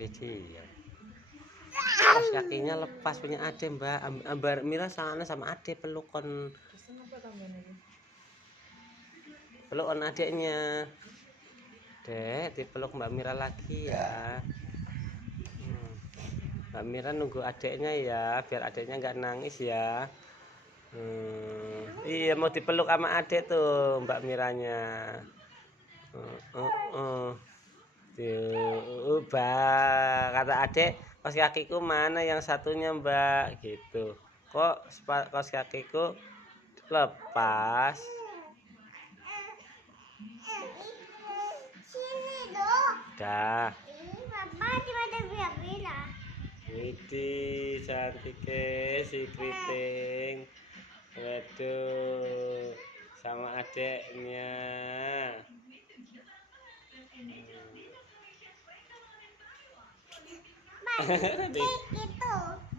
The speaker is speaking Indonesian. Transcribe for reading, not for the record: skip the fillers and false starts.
Iya. Pas kakinya lepas punya Ade, Mbak. Mbak Mira sana sama Ade pelukon. Pelukon adiknya. Dek, dipeluk Mbak Mira lagi ya. Mbak Mira nunggu adiknya ya, biar adiknya nggak nangis ya. Iya, mau dipeluk sama adik tuh Mbak Miranya. Ubah kata adik, kaos kakiku mana yang satunya Mbak gitu. Kok kaos kakiku lepas? Sini dong. Dah. Ini papa di mana Mira? Widih, cantiknya si keriting. Waduh, sama adeknya. Gitu.